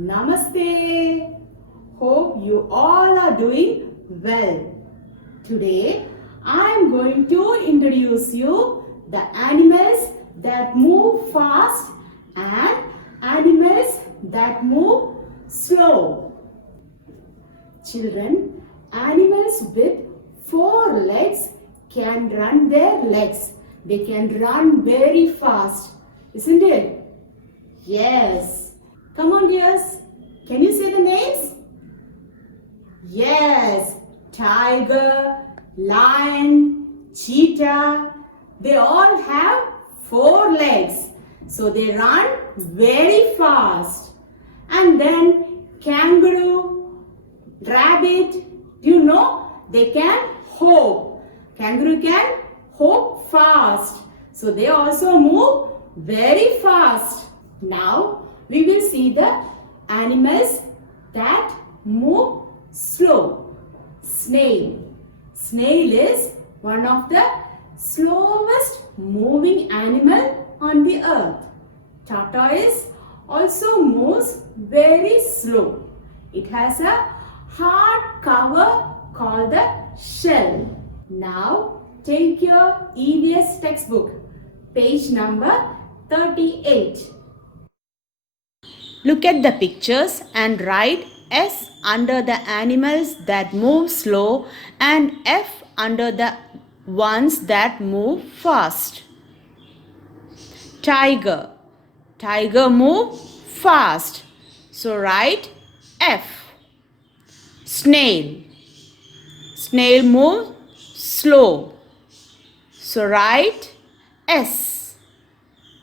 Namaste. Hope you all are doing well. Today I am going to introduce you the animals that move fast and animals that move slow. Children, animals with 4 legs can run their legs. They can run very fast, isn't it? Yes. Come on, dears. Can you say the names? Yes. Tiger, lion, cheetah. They all have 4 legs. So they run very fast. And then kangaroo, rabbit, you know, they can hop. Kangaroo can hop fast. So they also move very fast. Now we will see the animals that move slow. Snail. Snail is one of the slowest moving animal on the earth. Tortoise also moves very slow. It has a hard cover called the shell. Now take your EVS textbook, page number 38. Look at the pictures and write S under the animals that move slow and F under the ones that move fast. Tiger. Tiger move fast. So write F. Snail. Snail move slow. So write S.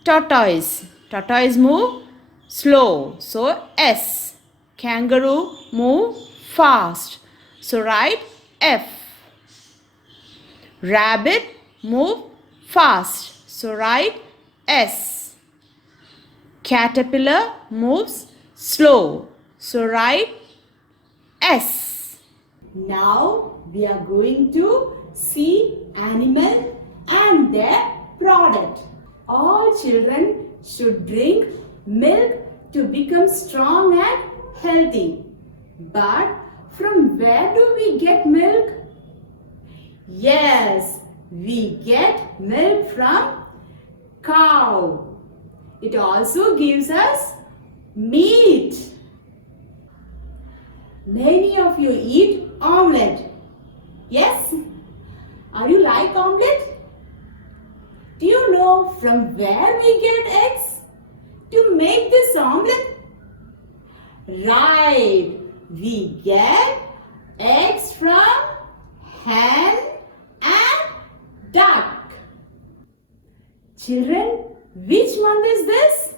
Tortoise. Tortoise move slow. So S. Kangaroo move fast. So write F. Rabbit move fast. So write S. Caterpillar moves slow. So write S. Now we are going to see animal and their product. All children should drink milk to become strong and healthy. But from where do we get milk? Yes, we get milk from cow. It also gives us meat. Many of you eat omelette. Yes? Are you like omelette? Do you know from where we get eggs to make this omelette? Right, we get eggs from hen and duck. Children, which month is this?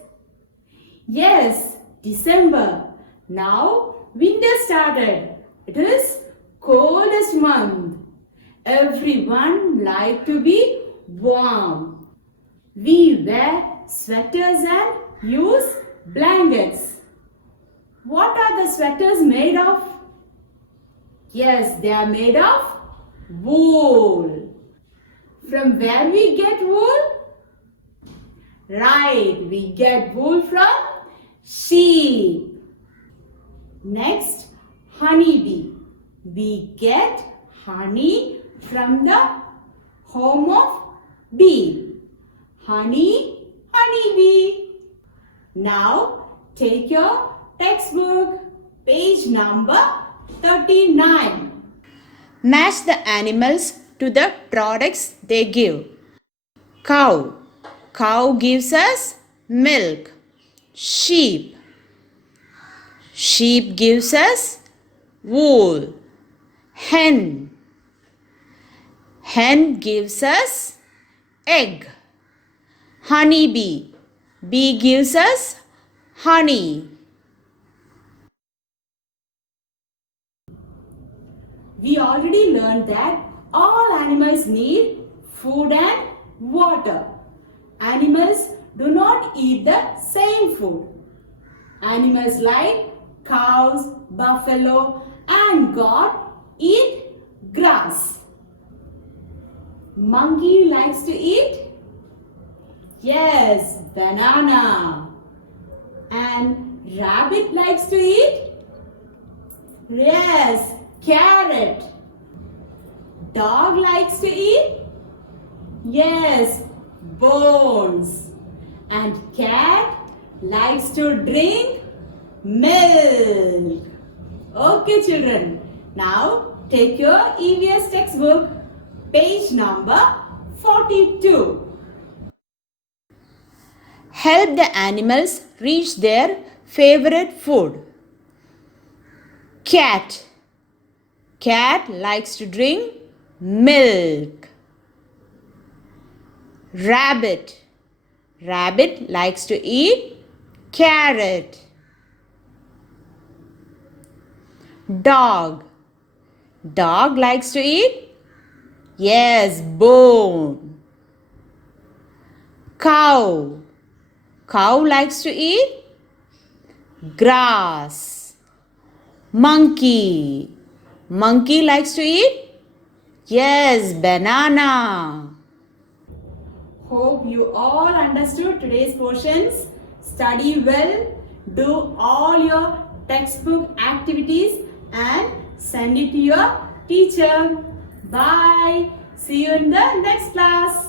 Yes, December. Now winter started. It is coldest month. Everyone like to be warm. We wear sweaters and use blankets. What are the sweaters made of? Yes, they are made of wool. From where we get wool? Right, we get wool from sheep. Next, honeybee. We get honey from the home of bee. Honey, honeybee. Now take your textbook, page number 39. Match the animals to the products they give. Cow. Cow gives us milk. Sheep. Sheep gives us wool. Hen. Hen gives us egg. Honeybee. Bee gives us honey. We already learned that all animals need food and water. Animals do not eat the same food. Animals like cows, buffalo and goat eat grass. Monkey likes to eat? Yes, banana. And Rabbit likes to eat? Yes, carrot. Dog likes to eat? Yes, bones. And cat likes to drink milk. Okay, children. Now take your EVS textbook, page number 42. Help the animals reach their favorite food. Cat. Cat likes to drink milk. Rabbit. Rabbit likes to eat carrot. Dog. Dog likes to eat? Yes, bone. Cow. Cow likes to eat grass. Monkey. Monkey likes to eat? Yes, banana. Hope you all understood today's portions. Study well, do all your textbook activities and send it to your teacher. Bye. See you in the next class.